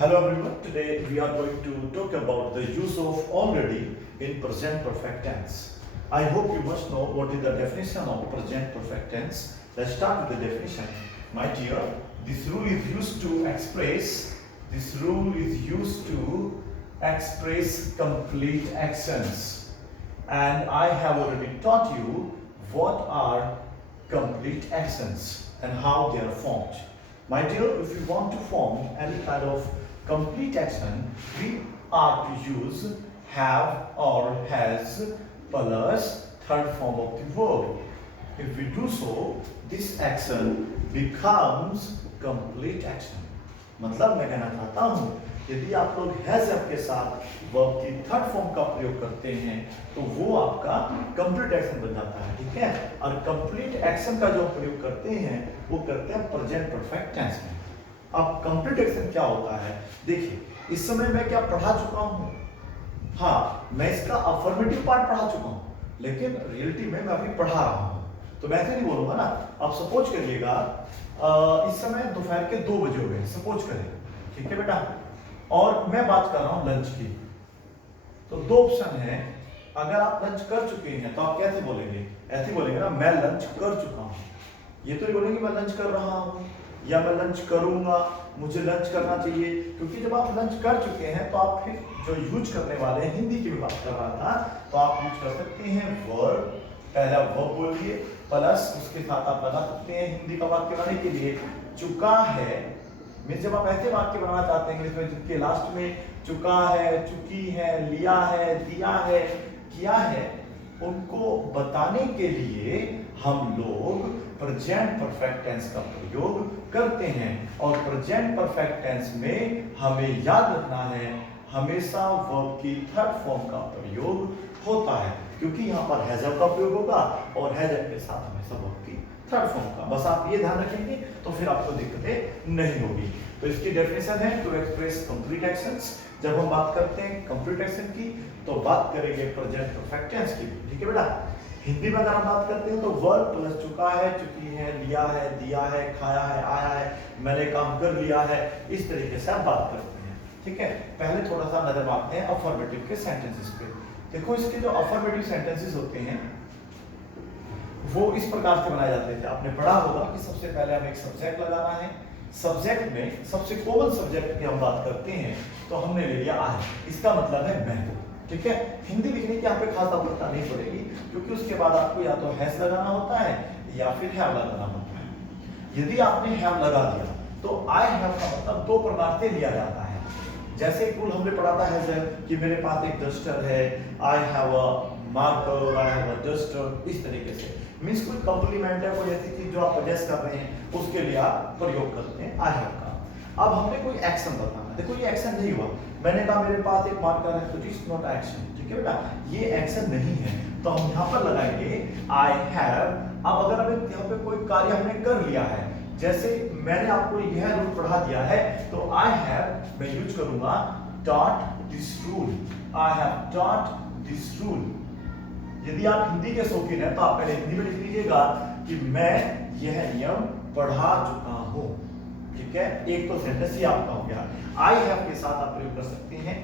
Hello everyone, today we are going to talk about the use of already in present perfect tense. I hope you must know what is the definition of present perfect tense. Let's start with the definition. My dear, this rule is used to express complete actions. And I have already taught you what are complete actions and how they are formed. My dear, if you want to form any kind of complete action, we are to use have or has plus third form of the verb. If we do so, this action becomes complete action. मतलब मैं कहना चाहता हूँ, यदि आप लोग has के साथ वर्ब की थर्ड फॉर्म का प्रयोग करते हैं तो वो आपका कंप्लीट एक्शन बन जाता है, ठीक है। और कंप्लीट एक्शन का जो प्रयोग करते हैं वो करते हैं प्रेजेंट परफेक्ट टेंस में। अब कंप्लीट एक्शन क्या होता है, देखिए इस समय मैं क्या पढ़ा चुका हूँ, हाँ मैं इसका अफर्मेटिव पार्ट पढ़ा चुका हूँ, लेकिन रियलिटी में मैं अभी पढ़ा रहा हूँ। तो मैं ऐसे नहीं बोलूंगा ना। अब सपोज करिएगा इस समय दोपहर के 2 बजे हो गए, सपोज करें, ठीक है बेटा, और मैं बात कर रहा हूं लंच की। तो 2 ऑप्शन है, अगर आप लंच कर चुके हैं तो आप कैसे बोलेंगे, ऐसे बोलेंगे ना, मैं लंच कर चुका हूं। ये तो नहीं बोलेंगे मैं लंच कर रहा हूं या मैं लंच करूंगा, मुझे लंच करना चाहिए, क्योंकि जब आप लंच कर चुके हैं तो आप फिर जो यूज करने वाले हैं, हिंदी की भी बात कर रहा था, तो आप यूज कर सकते हैं वर्ब। पहला वर्ब बोलिए प्लस उसके साथ आप बना सकते हैं हिंदी का वाक्य बनाने के लिए चुका है। मीन्स जब आप ऐसे वाक्य बनाना चाहते हैं जिसमें जिसके लास्ट में चुका है, चुकी है, लिया है, दिया है, किया है, उनको बताने के लिए हम लोग प्रेजेंट परफेक्ट टेंस का प्रयोग करते हैं। और प्रेजेंट परफेक्ट टेंस में हमें याद रखना है हमेशा वर्ब की थर्ड फॉर्म का प्रयोग होता है, क्योंकि यहाँ पर हैजव का प्रयोग होगा और हैजव के साथ हमेशा वर्ब की थर्ड फॉर्म का। बस आप ये ध्यान रखेंगे तो फिर आपको दिक्कतें नहीं होगी। तो इसकी डेफिनेशन है टू एक्सप्रेस कंप्लीट एक्शंस। जब हम बात करते हैं कंप्लीट एक्शन की तो बात करेंगे प्रेजेंट परफेक्ट टेंस की, ठीक है बेटा। हिंदी में अगर हम बात करते हैं तो वर्ब प्लस चुका है, चुकी है, लिया है, दिया है, खाया है, आया है, मैंने काम कर लिया है, इस तरीके से आप बात करते हैं, ठीक है। पहले थोड़ा सा नजर मारते हैं अफर्मेटिव के सेंटेंसेस पे। देखो इसके जो अफर्मेटिव सेंटेंसेस होते हैं वो इस प्रकार से बनाए जाते थे। आपने पढ़ा होगा कि सबसे पहले हमें एक सब्जेक्ट लगाना है, सब्जेक्ट में सबसे कॉमन सब्जेक्ट की हम बात करते हैं तो हमने ले लिया आई, इसका मतलब है मैं, ठीक है। हिंदी लिखने की यहाँ पे खास आवश्यकता नहीं पड़ेगी, क्योंकि उसके बाद आपको या तो हैज लगाना होता है या फिर हैव लगाना होता है। यदि आपने हैव लगा दिया तो आई हैव का मतलब 2 प्रकार से लिया जाता है। जैसे एक रूल हमने पढ़ा था हैज कि मेरे पास एक डस्टर है, I have a marker, I have a duster, इस तरीके से। मींस कोई कॉम्प्लीमेंट है, कोई ऐसी चीज जो आप पजेस कर रहे हैं उसके लिए आप प्रयोग करते हैं आई हैव का। अब हमने कोई एक्शन बताना, देखो ये एक्शन नहीं हुआ, मैंने कहा मेरे पास एक मार्कर है, तो इट इज नॉट एक्शन, ठीक है बेटा, ये एक्शन नहीं है, तो हम यहाँ पर लगाएंगे आई हैव। अब अगर हमें यहाँ पे कोई कार्य हमने कर लिया है, जैसे मैंने आपको यह रूल पढ़ा दिया है, तो आई हैव मैं यूज करूंगा taught this rule, I have taught this rule. यदि आप हिंदी के शौकीन हैं तो आप पहले हिंदी में लिख लीजिएगा कि मैं यह नियम पढ़ा चुका हूं, ठीक है। एक तो सेंटेंस ही आपका हो गया। आई हैव के साथ आप प्रयोग कर सकते हैं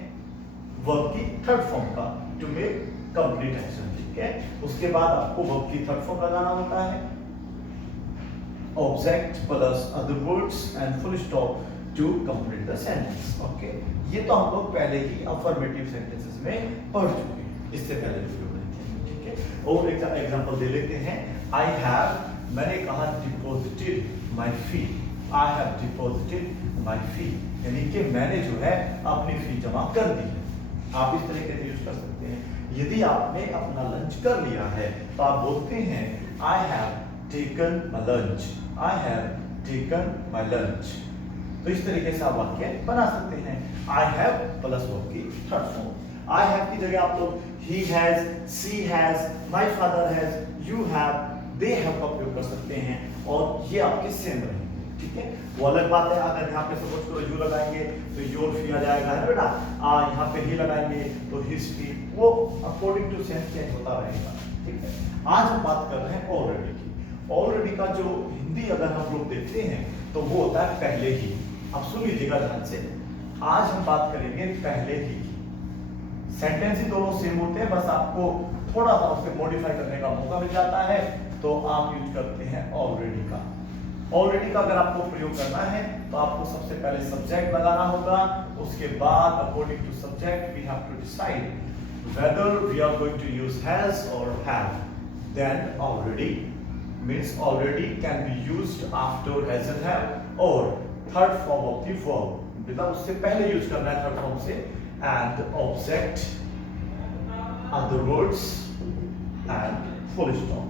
वर्ब की थर्ड फॉर्म का टू मेक कंप्लीट एक्शन, ठीक है। उसके बाद आपको वर्ब की थर्ड फॉर्म लगाना होता है object plus other words and full stop to complete the sentence, okay. ये तो हम लोग पहले ही अफर्मेटिव सेंटेंसेस में पढ़ चुके हैं, इससे पहले वीडियो में, ठीक है। और एक एग्जांपल दे लेते हैं। आई हैव, मैंने कहा deposited my fee, I have deposited my fee, यानी कि मैंने जो है अपनी फी जमा कर दी है। आप इस तरीके से यूज कर सकते हैं। यदि आपने अपना लंच कर लिया है तो आप बोलते हैं I have taken my lunch, I have taken my lunch. तो इस तरीके से आप वाक्य बना सकते हैं आई हैव प्लस वर्ब की थर्ड फॉर्म। आई हैव की जगह आप लोग he has, she has, my father has, you have, they have का प्रयोग कर सकते हैं और ये आपके सेम रहेंगे, ठीक है। वो अलग बात है, अगर यहाँ पे सपोज करो यू लगाएंगे तो योर फी आ जाएगा, है ना बेटा। यहाँ पे ही लगाएंगे तो हिज फी, वो अकॉर्डिंग टू सेंस चेंज होता रहेगा, ठीक है। आज हम बात कर रहे हैं ऑलरेडी की। ऑलरेडी का जो हिंदी अगर हम लोग देखते हैं तो वो होता है पहले ही। अब सुन लीजिएगा ध्यान से, आज हम बात करेंगे पहले ही की। सेंटेंस ही दोनों सेम होते हैं, बस आपको थोड़ा सा उसे मॉडिफाई करने का मौका मिल जाता है, तो आप यूज करते हैं ऑलरेडी का। ऑलरेडी का अगर आपको प्रयोग करना है तो आपको सबसे पहले सब्जेक्ट लगाना होगा, उसके बाद according to subject we have to decide whether we are going to use has or have. Then already means already can be used after has and have, or third form of the verb, मतलब उससे पहले use करना है third form से, and object, other words and full stop।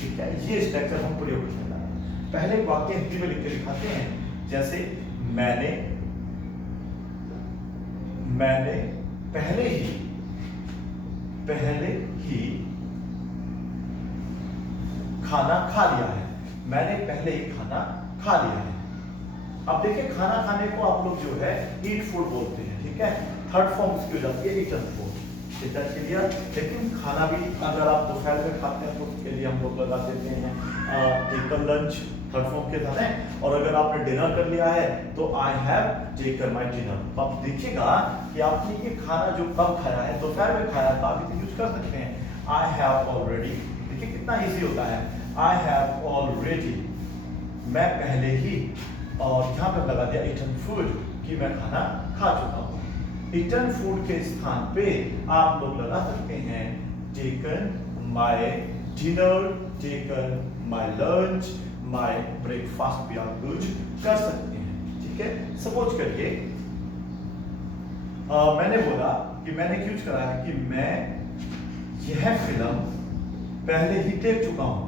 ठीक है, ये structure हम प्रयोग करते हैं। पहले वाक्य हिंदी में लिख के दिखाते हैं, जैसे मैंने पहले ही खाना खा लिया है। मैंने पहले ही खाना खा लिया है। अब देखिए, खाना खाने को आप लोग जो है ईट फूड बोलते हैं, ठीक है। थर्ड फॉर्म इसकी हो जाती है ईटन फूड, क्लियर। लेकिन खाना भी अगर आप दोपहर में खाते हैं तो उसके लिए हम लोग लगा देते हैं टेकन लंच, थर्ड फॉर्म के साथ है। और अगर आपने डिनर कर लिया है तो I have taken my dinner. अब देखिएगा कि आपने ये खाना जो कब खाया है, दोपहर में खाया, तो आप इसे यूज कर सकते हैं आई हैव ऑलरेडी। देखिए कितना इजी होता है, आई हैव ऑलरेडी, मैं पहले ही, और यहाँ पे लगा दिया ईटन फूड कि मैं खाना खा चुका हूँ। ईटन फूड के स्थान पे आप लोग लगा सकते हैं taken my dinner, taken my lunch, my breakfast भी आप यूज कर सकते हैं, ठीक है। सपोज करिए मैंने बोला कि मैंने यूज करा है कि मैं यह फिल्म पहले ही देख चुका हूं।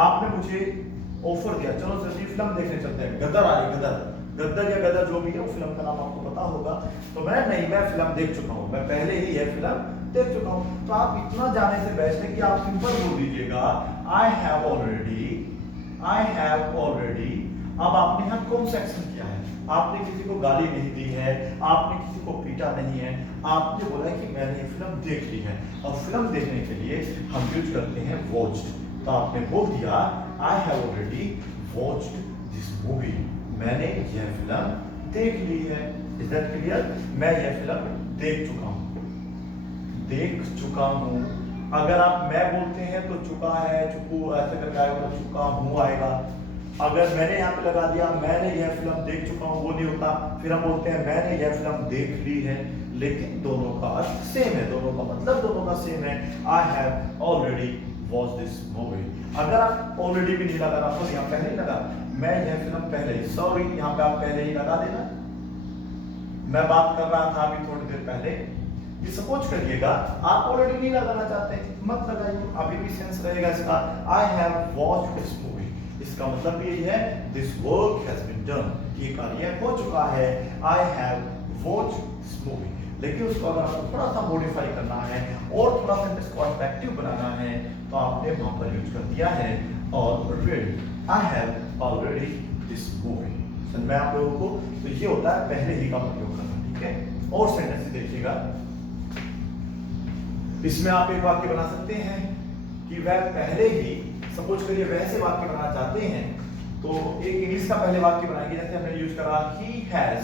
आपने मुझे ऑफर दिया, चलो जल्दी फिल्म देखने चलते हैं, गदर आ रही, गदर या गदर जो भी है वो फिल्म का नाम आपको पता होगा। तो मैं फिल्म देख चुका हूं, मैं पहले ही यह फिल्म देख चुका हूं। तो आप इतना जाने से बेस्ट है कि आप सिंपल बोल दीजिएगा आई have already, I have already. अब आपने यहाँ कौन सा एक्शन किया है, आपने किसी को गाली नहीं दी है, आपने किसी को पीटा नहीं है, आपने बोला है कि मैंने ये फिल्म देख ली है। और फिल्म देखने के लिए हम यूज करते हैं वॉच्ड। तो आपने बोल दिया आई have already watched this movie, मैंने यह फिल्म देख ली है। Is that clear? मैं यह फिल्म देख चुका हूं, देख चुका हूं। अगर आप मैं बोलते हैं तो चुका है, चुकू ऐसे करके आएगा, तो चुका हूं आएगा। अगर मैंने यहाँ पे लगा दिया मैंने यह फिल्म देख चुका हूं, वो नहीं होता, फिर हम बोलते हैं मैंने यह फिल्म देख ली है। लेकिन दोनों का अर्थ सेम है, दोनों का मतलब दोनों का सेम है। I have already watch this movie. अगर आप ऑलरेडी भी नहीं लगाना तो यहाँ पहले ही लगा, मैं यह फिल्म पहले ही, सॉरी यहाँ पे आप पहले ही लगा देना। मैं बात कर रहा था अभी थोड़ी देर पहले, ये सपोज करिएगा आप ऑलरेडी नहीं लगाना चाहते, मत लगाइए, अभी भी सेंस रहेगा इसका। I have watched this movie, इसका मतलब यही है this work has been done, ये कार्य हो चुका है। I have watched this movie. लेकिन उसको अगर आपको थोड़ा सा मॉडिफाई करना है और थोड़ा सा इसको अट्रैक्टिव बनाना है तो आपने वहां पर यूज कर दिया है already, I have already this movie. समझ में आप लोगों को? तो ये होता है पहले ही का प्रयोग करना, ठीक है। और सेंटेंस देखिएगा, इसमें आप एक वाक्य बना सकते हैं कि वह पहले ही, सपोज करिए वैसे वाक्य बनाना चाहते हैं तो एक इंग्लिश का पहले वाक्य बनाएंगे, जैसे हमने यूज करा ही हैज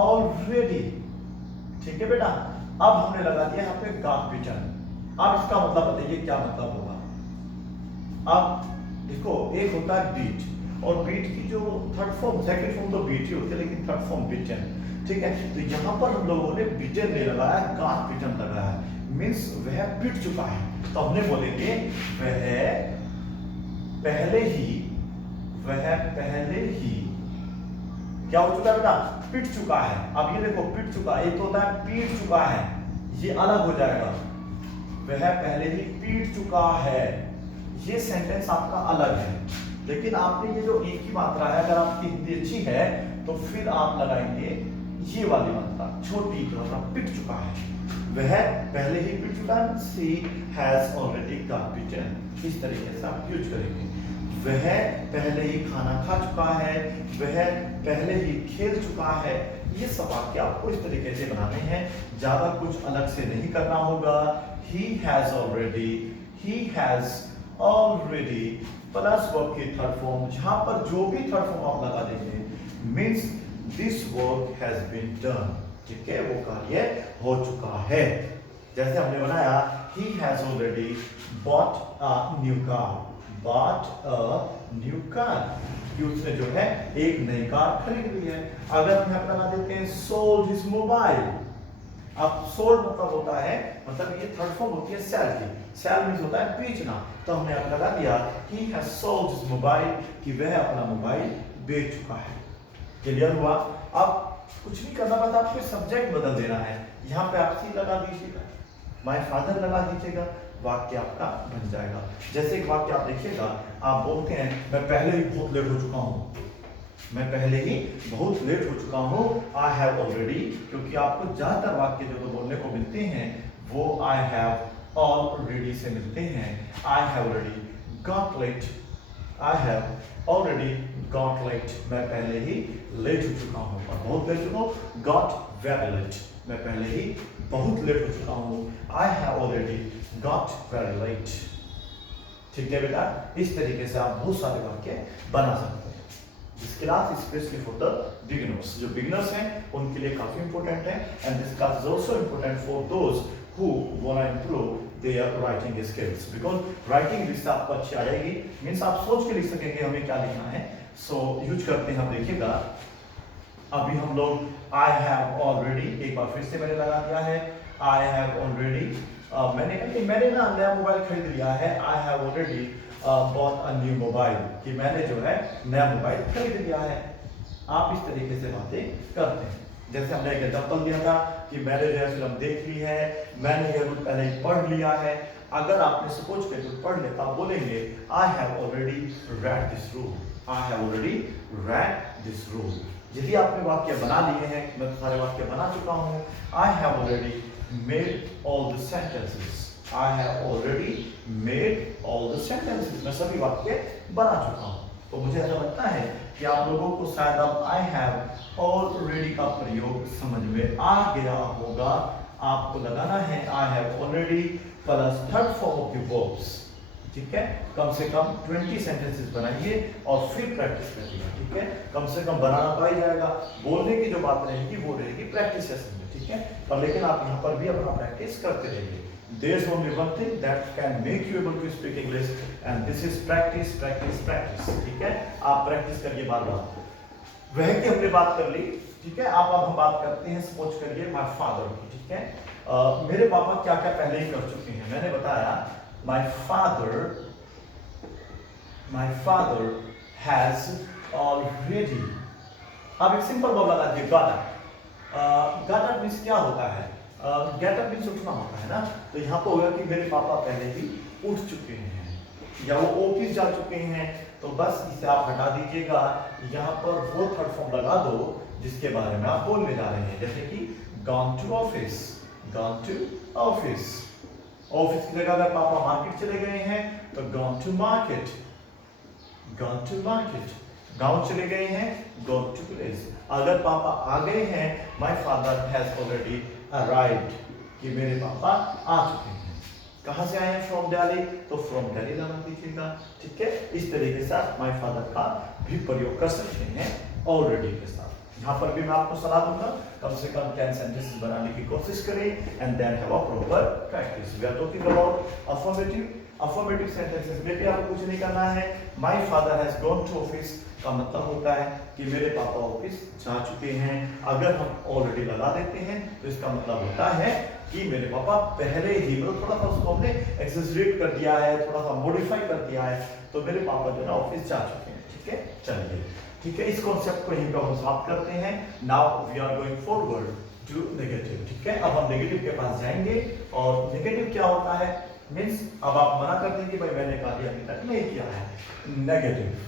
ऑलरेडी, ठीक है बेटा। अब हमने लगा दिया यहाँ पे गॉट बीटन। अब इसका मतलब बताइए क्या मतलब होगा। अब देखो एक होता है बीट, और बीट की जो थर्ड फॉर्म, सेकंड फॉर्म तो बीट ही होती है, लेकिन थर्ड फॉर्म बीटन, ठीक है। तो यहाँ पर हम लोगों ने बीटन नहीं लगाया, गॉट बीटन लगाया है, मीन्स वह पीट चुका है। तो हमने बोलेंगे वह पहले ही क्या हो चुका है बेटा, पीट चुका है। अब ये देखो पीट चुका, एक तो होता है पीट चुका है, ये अलग हो जाएगा। वह पहले ही पीट चुका है, ये सेंटेंस आपका अलग है। लेकिन आपने ये जो एक ही मात्रा है, अगर आपकी हिंदी अच्छी है तो फिर आप लगाएंगे ये वाली मात्रा छोटी, जो मतलब पीट चुका है, वह पहले ही पीट चुका है, she has already got beaten. इस तरीके से आप यूज करेंगे। वह पहले ही खाना खा चुका है, वह पहले ही खेल चुका है। ये सब वाक्य आपको इस तरीके से बनाने हैं, ज्यादा कुछ अलग से नहीं करना होगा। he has already plus verb की थर्ड फॉर्म, जहां पर जो भी थर्ड फॉर्म आप लगा देंगे means this work has been done. ठीक है, वो कार्य हो चुका है। जैसे हमने बनाया he has already bought a new car, bought a new car, कि उसने जो है एक नई कार खरीद ली है। अगर हम यहाँ पर लगा देते हैं सोल्ड हिज मोबाइल। अब सोल्ड मतलब होता है, मतलब ये थर्ड फॉर्म होती है सेल की। सेल मींस होता है बेचना। तो हमने अब लगा दिया he has sold his mobile, कि वह अपना मोबाइल बेच चुका है। क्लियर हुआ? अब कुछ नहीं करना, बस आपको सब्जेक्ट बदल देना है। यहाँ पे आप सी लगा दीजिएगा, माय फादर लगा दीजिएगा, वाक्य आपका बन जाएगा। जैसे एक वाक्य आप देखिएगा, आप बोलते हैं मैं पहले ही बहुत लेट हो चुका हूँ, मैं पहले ही बहुत लेट हो चुका हूँ। आई हैव ऑलरेडी, क्योंकि आपको ज्यादातर वाक्य जो बोलने को मिलते हैं वो आई हैव ऑलरेडी से मिलते हैं। I have already got late, I have already got late, मैं पहले ही लेट हो चुका हूँ। और बहुत लेट चुका हूँ, गॉट वेरी लेट, मैं पहले ही बहुत लेट हो चुका हूँ। I have already got very late. ठीक है बेटा, इस तरीके से आप बहुत सारे वाक्य बना सकते हैं। This class specially for the beginners, जो बिगिनर्स हैं उनके लिए काफी इंपॉर्टेंट है। And this class is also important for those who wanna improve their writing skills, because writing जिससे आपको अच्छी आएगी, मीन्स आप सोच के लिख सकेंगे हमें क्या लिखना है। सो यूज करते हैं, हम देखिएगा अभी हम लोग I have already, एक बार फिर से मैंने लगा दिया है I have already, मैंने ना नया मोबाइल खरीद लिया है। I have already bought a new mobile, कि मैंने जो है नया मोबाइल खरीद लिया है। आप इस तरीके से बातें करते हैं। जैसे हमने एक एग्जांपल दिया था कि मैंने जो है फिल्म देख ली है, मैंने ये रूल पहले ही पढ़ लिया है। अगर आपने सपोज के रूल पढ़ लिया, आप बोलेंगे आई have already read this rule, I have already read this rule. यदि आपने वाक्य बना लिए हैं, मैं सारे वाक्य बना चुका हूँ, I have already made all the sentences, I have already made all the sentences, मैं सभी वाक्य बना चुका हूँ। तो मुझे ऐसा लगता है कि आप लोगों को शायद अब आई हैव ऑलरेडी का प्रयोग समझ में आ गया होगा। आपको लगाना है I have already plus third form of the verbs. ठीक है, कम से कम 20 सेंटेंसेस बनाइए और फिर प्रैक्टिस करिएगा। ठीक है, कम से कम बनाना तो आ ही जाएगा, बोलने की जो बात रहेगी वो रहेगी प्रैक्टिस सेशन में। ठीक है, पर लेकिन आप यहाँ पर भी अपना प्रैक्टिस करते रहिए। There is only one thing that can make you able to speak English, and this is practice, practice, practice. ठीक है, आप प्रैक्टिस करिए बार बार। वह की हमने बात कर ली। ठीक है, अब हम बात करते हैं सपोज करिए माय फादर की। ठीक है, मेरे पापा क्या क्या पहले ही कर चुके हैं। मैंने बताया माय फादर हैज ऑलरेडी। अब एक सिंपल वर्ब लगा दिए got up. Got up means क्या होता है? गेट अप मींस उठना होता है ना। तो यहाँ पर होगा कि मेरे पापा पहले ही उठ चुके हैं या वो ऑफिस जा चुके हैं। तो बस इसे आप हटा दीजिएगा, यहाँ पर वो थर्ड फॉर्म लगा दो जिसके बारे में आप बोलने जा रहे हैं। जैसे कि gone to office, gone to office. Office की जगह अगर पापा मार्केट चले गए हैं तो gone to market, gone to market. गांव चले गए हैं, गॉन टू प्लेस। अगर पापा आ गए हैं, my father has already arrived, कि मेरे पापा आ चुके हैं। कहां से आए हैं? फ्रॉम दिल्ली, तो फ्रॉम दिल्ली लगा दीजिएगा। ठीक है, इस तरीके से आप माय फादर का भी प्रयोग कर सकते हैं ऑलरेडी के साथ। यहाँ पर भी मैं आपको सलाह दूंगा, कम से कम 10 सेंटेंसेस बनाने की कोशिश करें and then have a proper practice. We are talking about affirmative sentences में भी आपको कुछ नहीं करना है। My father has gone to office का मतलब होता है कि मेरे पापा ऑफिस जा चुके हैं। अगर हम ऑलरेडी लगा देते हैं तो इसका मतलब होता है कि मेरे पापा पहले ही, मतलब थोड़ा सा उसको हमने एक्सेसरेट कर दिया है, थोड़ा सा मॉडिफाई कर दिया है, तो मेरे पापा जो है ऑफिस जा चुके हैं। ठीक है, चलिए ठीक है, इस कॉन्सेप्ट को यहीं पर हम समाप्त करते हैं। Now we are going forward to negative. ठीक है, अब हम नेगेटिव के पास जाएंगे। और नेगेटिव क्या होता है? मीन्स अब आप मना कर देंगे भाई मैंने कार्य अभी तक नहीं किया है। नेगेटिव।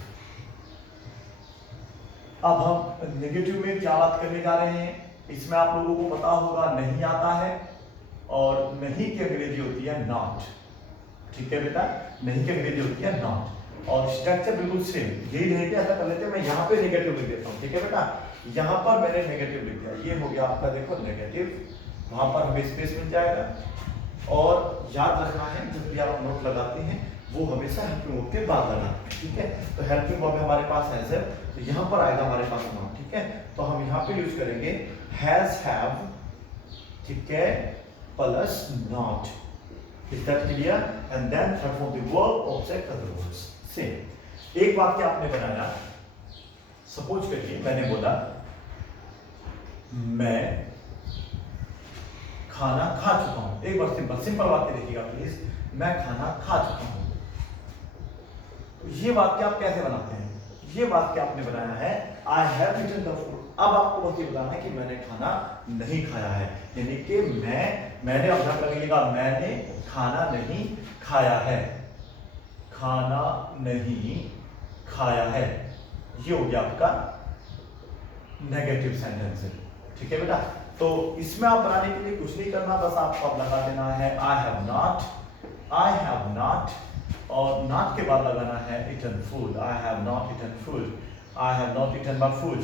अब हम नेगेटिव में क्या बात करने जा रहे हैं? इसमें आप लोगों को पता होगा नहीं आता है, और नहीं की अंग्रेजी होती है नॉट। ठीक है बेटा, नहीं की अंग्रेजी होती है नॉट, और स्ट्रक्चर बिल्कुल सेम यही रहेगा। ऐसा कर लेते हैं, मैं यहाँ पे नेगेटिव लिख देता हूँ। ठीक है बेटा, यहाँ पर मैंने नेगेटिव लिख दिया, ये हो गया आपका देखो नेगेटिव, वहां पर हमें स्पेस मिल जाएगा। और याद रखना है जब भी आप नोट लगाते हैं, वो हमेशा हेल्पिंग वर्ब के बाद लगाना है, ठीक है। तो हेल्पिंग वर्ब हमारे पास हैज है, तो यहाँ पर आएगा हमारे पास नॉट, ठीक है। तो हम यहाँ पे यूज करेंगे हैज हैव, ठीक है, plus not. Is that clear? And then third form the verb object other words. Same एक वाक्य आपने बनाया, सपोज करिए मैंने बोला मैं खाना खा चुका हूं। एक बार सिंपल सिंपल वाक्य देखिएगा प्लीज, मैं खाना खा चुका हूं। तो ये वाक्य आप कैसे बनाते हैं? ये वाक्य आपने बनाया है I have eaten the food. अब आपको बस ये बताना है कि मैंने खाना नहीं खाया है, यानी कि मैंने अभ्यास करिएगा, मैंने खाना नहीं खाया है, खाना नहीं खाया है। ये हो गया आपका नेगेटिव सेंटेंस है, ठीक है बेटा। तो इसमें आप बनाने के लिए कुछ नहीं करना, बस आपको अब लगा देना है I have not, I have not, और नॉट के बाद लगाना है eaten food, I have not eaten food, I have not eaten my food.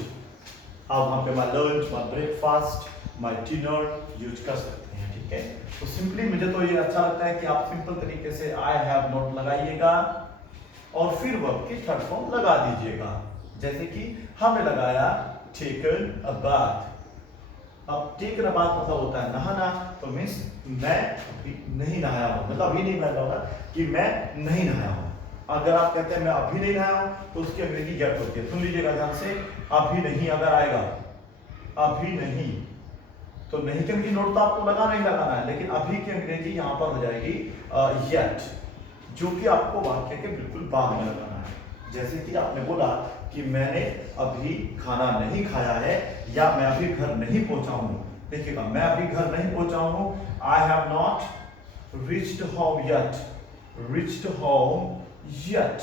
अब वहां पे my lunch, my breakfast, my dinner use कर सकते हैं, ठीक है। तो सिंपली मुझे तो ये अच्छा लगता है कि आप सिंपल तरीके से आई हैव नॉट लगाइएगा और फिर वर्ब की थर्ड फॉर्म लगा दीजिएगा। जैसे कि हमने लगाया टेकन अ बाथ। अब टेकन अ बाथ मतलब होता है नहाना, तो मीन्स मैं अभी नहीं नहाया हूं, मतलब अभी नहीं मैं होगा कि मैं नहीं नहाया हूं। अगर आप कहते हैं मैं अभी नहीं नहाया हूं, तो उसकी अंग्रेजी गेट होती है, सुन लीजिएगा ध्यान से। अभी नहीं अगर आएगा, अभी नहीं, तो नहीं के अंग्रेजी नोट तो आपको लगाना ही लगाना है, लेकिन अभी की अंग्रेजी यहां पर हो जाएगी येट, जो कि आपको वाक्य के बिल्कुल बाद में लगाना है। जैसे कि आपने बोला कि मैंने अभी खाना नहीं खाया है, या मैं अभी घर नहीं पहुंचा हूं। देखिएगा, मैं अभी घर नहीं पहुंचा हूं, आई have not reached home yet, reached home yet,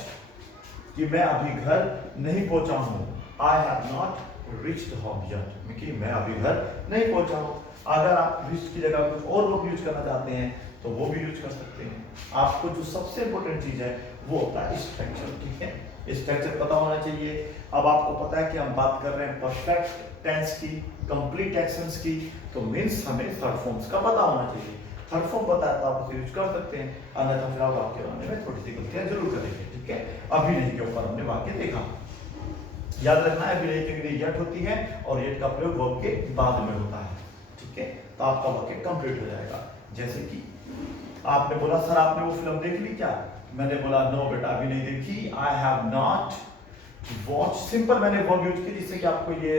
कि मैं अभी घर नहीं पहुंचा हूं, आई have not reached home yet, कि मैं अभी घर नहीं पहुंचा हूं। अगर आप रीच की जगह कुछ और लोग यूज करना चाहते हैं तो वो भी यूज कर सकते हैं। आपको जो सबसे इंपॉर्टेंट चीज है वो होता है स्ट्रक्चर, ठीक है। स्ट्रक्चर पता होना चाहिए। अब आपको पता है कि हम बात कर रहे हैं परफेक्ट टेंस की, कंप्लीट एक्शंस की, तो मीन्स हमें थर्ड फॉर्म्स का पता होना चाहिए। थर्ड फॉर्म पता है तो आप उसे यूज कर सकते हैं, अन्यथा फिर आप वाक्य बनाने में थोड़ी सी गलतियां जरूर करेंगे, ठीक है। अभी नहीं के ऊपर हमने वाक्य देखा, याद रखना है अभी नहीं के लिए येट होती है और येट का प्रयोग वर्ब के बाद में होता है, ठीक है। तो आपका वाक्य कंप्लीट हो जाएगा। जैसे कि आपने बोला सर आपने वो फिल्म देख ली क्या? मैंने बोला नो बेटा अभी नहीं देखी, आई हैव नॉट वॉच। सिंपल मैंने वर्ब यूज की जिससे कि आपको ये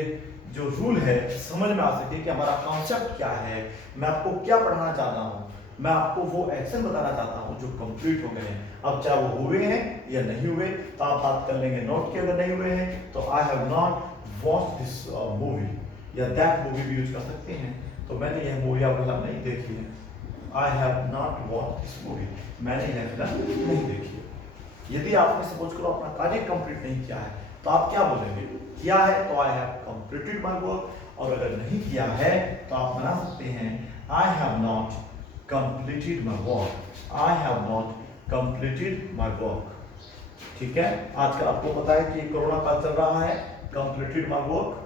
जो रूल है समझ में आ सके कि हमारा कॉन्सेप्ट क्या है, मैं आपको क्या पढ़ाना चाहता हूँ, मैं आपको वो एक्शन बताना चाहता हूँ जो कंप्लीट हो गए हैं। अब चाहे वो हुए हैं या नहीं हुए तो आप बात कर लेंगे नॉट के, अगर नहीं हुए हैं तो I have not watch this movie या दैट मूवी भी यूज कर सकते हैं। तो मैंने यह मूवी आप मतलब नहीं देखी है, I have not watch this movie, मैंने यह फिल्म नहीं देखी है। यदि आपने सपोज करो अपना कार्य कंप्लीट नहीं किया है तो आप क्या बोलेंगे? किया है तो I have completed my work, और अगर नहीं किया है तो आप बना सकते हैं I have not completed my work, I have not completed my work, ठीक है। आजकल आपको पता है कि कोरोना काल चल रहा है, कंप्लीटेड माय वर्क,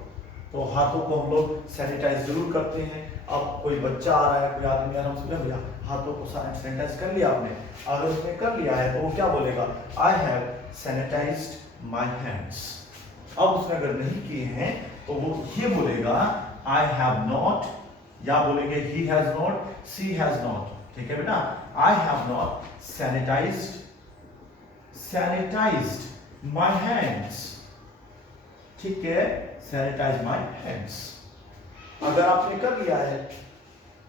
तो हाथों को हम लोग सैनिटाइज जरूर करते हैं। अब कोई बच्चा आ रहा है, कोई आदमी आ रहा है, भैया हाथों को सैनिटाइज कर लिया आपने? अगर उसने कर लिया है तो वो क्या बोलेगा? I have sanitised my hands. अब उसने अगर नहीं किए हैं तो वो ये बोलेगा आई हैव नॉट, या बोलेंगे he has not, she has not, ठीक है बेटा। आई have not sanitised my hands, ठीक है, सैनिटाइज माय हैंड्स। अगर आपने कर लिया है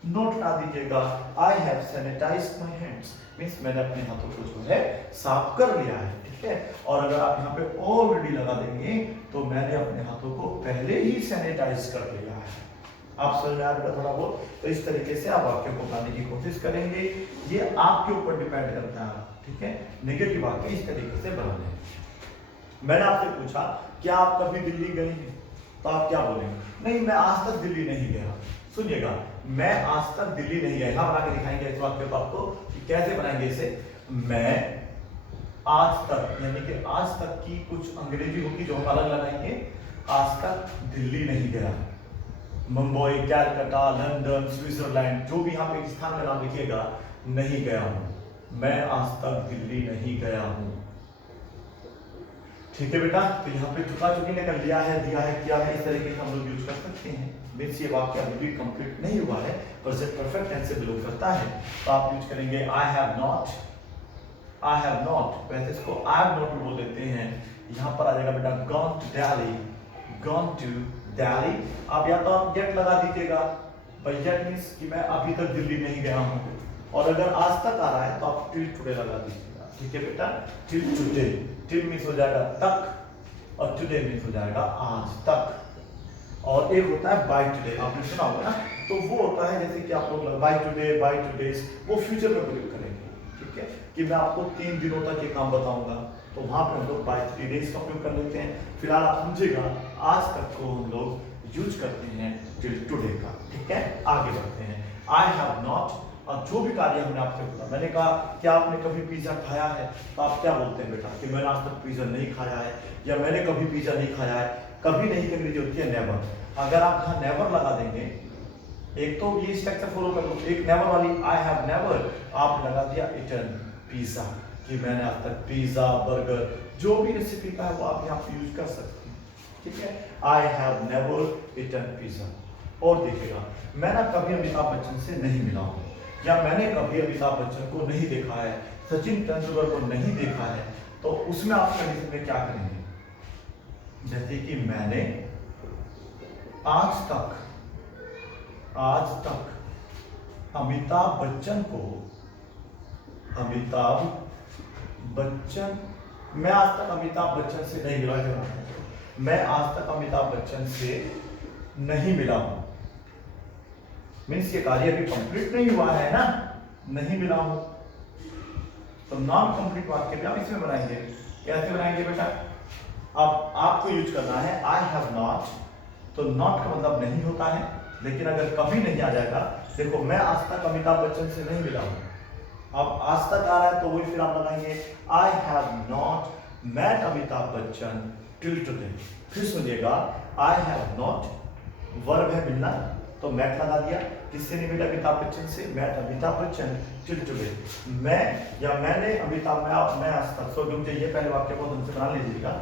नोट हटा दीजिएगा, I have sanitised my hands, means मैंने अपने हाथों को जो है साफ कर लिया है, ठीक है। और अगर आप यहाँ पे ऑलरेडी लगा देंगे तो मैंने अपने हाथों को पहले ही सैनिटाइज कर लिया है। आप समझ में आ रहा थोड़ा बहुत? तो इस तरीके से आप वाक्य को बनाने की कोशिश करेंगे, ये आपके ऊपर डिपेंड करता है, ठीक है। नेगेटिव वाक्य इस तरीके से बनाने हैं। मैंने आपसे पूछा क्या आप कभी दिल्ली गए हैं, तो आप क्या बोलेंगे? नहीं मैं आज तक दिल्ली नहीं गया। सुनिएगा, मैं आज तक दिल्ली नहीं गया, यहाँ बना के दिखाएंगे इस वाक्य को आपको कि कैसे बनाएंगे इसे। मैं आज तक, यानी कि आज तक की कुछ अंग्रेजी होगी जो हम अलग लगाएंगे। आज तक दिल्ली नहीं गया, मुंबई, कैलकाटा, लंदन, स्विट्जरलैंड, जो भी यहाँ पे स्थान का नाम लिखिएगा, नहीं गया हूँ, मैं आज तक दिल्ली नहीं गया हूं। ठीक है बेटा, तो यहाँ पे चुका चुकी ने कर लिया है, दिया है, किया है, इस तरीके से हम लोग यूज कर सकते हैं। मीन्स ये वाक्य अभी भी कंप्लीट नहीं हुआ है, प्रेजेंट परफेक्ट टेंस से बिलोंग करता है, तो आप यूज करेंगे आई have not. I have not, वैसे इसको आई हैव नॉट बोल देते हैं। यहाँ पर आ जाएगा बेटा gone to Delhi, gone to Delhi. आप या तो आप गेट लगा दीजिएगा, भाई गेट मीन्स कि मैं अभी तक दिल्ली नहीं गया हूँ, और अगर आज तक आ रहा है तो आप टिल टुडे लगा दीजिएगा। ठीक है बेटा, टिल टुडे, टिल मीन्स हो जाएगा तक, और टुडे मीन्स हो जाएगा आज तक। और एक होता है बाय टुडे, आपने सुना होगा ना, तो वो होता है जैसे कि आप लोग बाय टुडे, बाय टुडेज, वो फ्यूचर में प्रयोग करेंगे। ठीक है, कि मैं आपको 3 दिनों तक ये काम बताऊंगा, तो वहां पे हम लोग बाय 3 डेज का उपयोग कर लेते हैं। फिलहाल आप समझिएगा आज तक को हम लोग यूज करते हैं टिल टुडे का। ठीक है, आगे बढ़ते हैं। आई हैव नॉट, और जो भी कार्य हमने आपसे बोला, मैंने कहा क्या आपने कभी पिज्जा खाया है, तो आप क्या बोलते हैं बेटा कि मैंने आज तक पिज्जा नहीं खाया है, या मैंने कभी पिज्जा नहीं खाया है। कभी नहीं की अंग्रेजी होती है नेवर। अगर आप यहाँ नेवर लगा देंगे, एक तो ये स्ट्रक्चर फॉलो कर लो, एक नेवर वाली आई हैव नेवर, आप लगा दिया इटन पिज्जा, कि मैंने आज तक पिज्जा, बर्गर, जो भी रेसिपी का है वो आप यहाँ पे यूज कर सकते हैं। ठीक है, I have never eaten pizza. और देखिएगा, मैं ना कभी अमिताभ बच्चन से नहीं मिला हूँ, या मैंने कभी अमिताभ बच्चन को नहीं देखा है, सचिन तेंदुलकर को नहीं देखा है, तो उसमें आप कंडीशन में क्या करेंगे? जैसे कि मैंने आज तक अमिताभ बच्चन को, अमिताभ बच्चन, मैं आज तक अमिताभ बच्चन से नहीं मिला हूं, मैं आज तक अमिताभ बच्चन से नहीं मिला हूं। मीन्स ये कार्य अभी कंप्लीट नहीं हुआ है ना, नहीं मिला हूं, तो नॉन कंप्लीट वाक्य भी हम इसमें बनाएंगे। कैसे बनाएंगे बेटा? अब आपको यूज करना है आई हैव नॉट, तो नॉट का मतलब नहीं होता है, लेकिन अगर कभी नहीं आ जाएगा, देखो मैं आज तक अमिताभ बच्चन से नहीं मिला हूं, अब आज तक आ रहा है तो वही फिर आप लगाएंगे I have not met Amitabh Bachchan till today. फिर सुनिएगा, आई हैव नॉट वर्ब है मिलना, तो मैट लगा दिया, किससे नहीं मिला? अमिताभ बच्चन से, met Amitabh Bachchan till today. मैं या मैंने अमिताभ, मैं आज तक, सो रुक जाइए, पहले वाक्य को तुमसे बना लीजिएगा,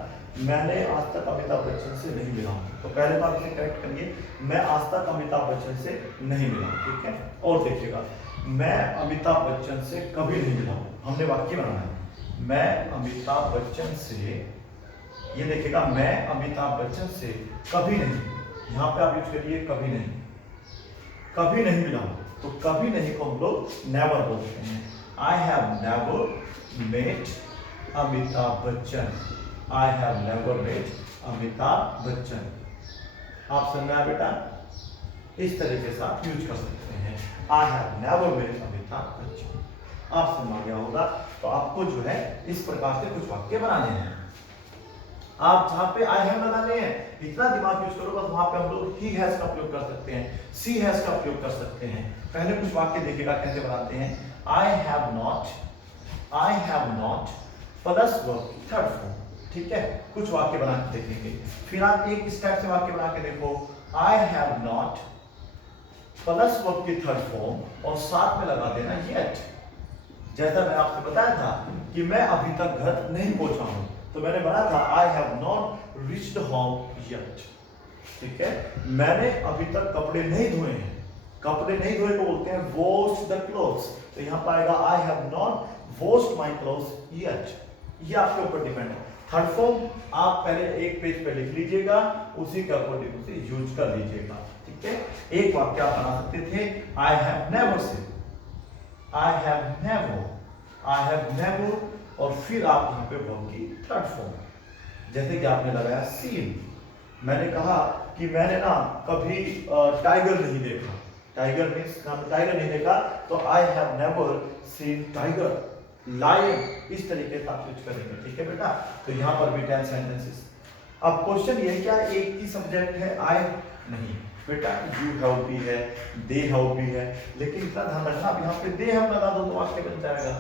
मैंने आज तक अमिताभ बच्चन से नहीं मिला हूं, तो पहले बात इसे करेक्ट करिए, मैं आज तक अमिताभ बच्चन से नहीं मिला। ठीक है, और देखिएगा, मैं अमिताभ बच्चन से कभी नहीं मिला हूं, हमने वाक्य बनाना है, मैं अमिताभ बच्चन से, ये देखिएगा मैं अमिताभ बच्चन से कभी नहीं, यहाँ पे आप यूज करिए कभी नहीं, कभी नहीं मिला हूं, तो कभी नहीं को हम लोग नेवर बोलते हैं। I have never met Amitabh Bachchan, I have never met Amitabh Bachchan. आप समझ में आया बेटा? इस तरीके से आप यूज कर सकते हैं, I have never met Amitabh Bachchan. आप समझ आ गया होगा, तो आपको जो है इस प्रकार से कुछ वाक्य बनाने हैं। आप जहां पे आई हैव लगाने हैं, इतना दिमाग यूज करो, बस वहां पे हम लोग ही हैज का प्रयोग कर सकते हैं, सी हैज का प्रयोग कर सकते हैं। पहले कुछ वाक्य देखिएगा कैसे बनाते हैं। I have not plus verb की थर्ड फॉर्म। ठीक है, कुछ वाक्य बना के देखेंगे, फिर आप एक स्टेप से वाक्य बना के देखो। आई हैव नॉट प्लस वर्ब की थर्ड फॉर्म, और साथ में लगा देना येट। जैसा मैंने आपसे बताया था कि मैं अभी तक घर नहीं पहुंचा हूं, तो मैंने बनाया था आई have not reached home yet. ठीक है, मैंने अभी तक कपड़े नहीं धोए हैं, कपड़े नहीं धोए को बोलते हैं वॉश द क्लोथ्स, तो यहां पर आएगा आई have not washed my clothes yet. ये आपके ऊपर डिपेंड है। थर्ड फॉर्म आप पहले एक पेज पे लिख लीजिएगा, उसी के अकॉर्डिंग उसे यूज कर लीजिएगा। ठीक है, एक वाक्य आप बना सकते थे आई have never say, I have never, और फिर आप यहाँ पे वर्ब की थर्ड फॉर्म, जैसे कि आपने लगाया सीन। मैंने कहा कि मैंने ना कभी टाइगर नहीं देखा, टाइगर मीन्स टाइगर नहीं देखा, तो I have never seen tiger. Lion, इस तरीके से आप यूज करेंगे। ठीक है बेटा, तो यहाँ पर भी 10 सेंटेंसेस। अब क्वेश्चन ये क्या, एक ही सब्जेक्ट है आई नहीं बेटा, यू हैव भी है, दे हैव भी है, लेकिन इतना ध्यान रखना, अब यहाँ पे दे हैव लगा दो तो वाक्य बन जाएगा।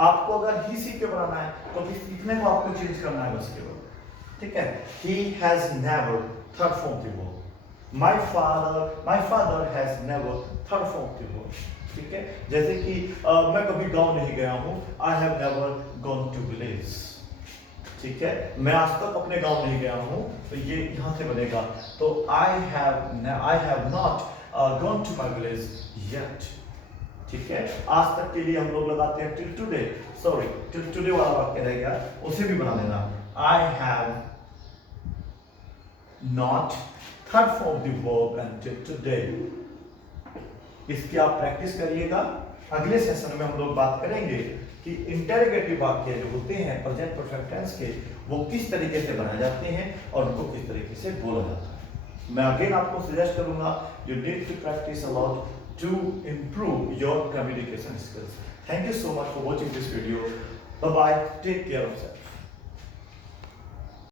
आपको अगर ही सी के बनाना है तो इतने को आपको चेंज करना है बस केवल। ठीक है, he has never, third form थी वो, my father has never third form the verb. ठीक है, जैसे कि मैं कभी गांव नहीं गया हूँ, I have never gone to village. ठीक है, मैं आज तक अपने गांव नहीं गया हूँ, तो ये यहाँ से बनेगा, तो I have not gone to my village yet. ठीक है, आज तक के लिए हम लोग लगाते हैं till today, sorry till today वाला वाक्य रहेगा, उसे भी बना लेना, I have not third form the verb until today. इसकी आप प्रैक्टिस करिएगा। अगले सेशन में हम लोग बात करेंगे कि इंटरोगेटिव वाक्य जो होते हैं प्रेजेंट परफेक्ट टेंस के, वो किस तरीके से बनाए जाते हैं और उनको किस तरीके से बोला जाता है। मैं अगेन आपको सजेस्ट करूंगा, you need to practice a lot to improve your communication skills. Thank you so much for watching this video. Bye bye. Take care of yourself.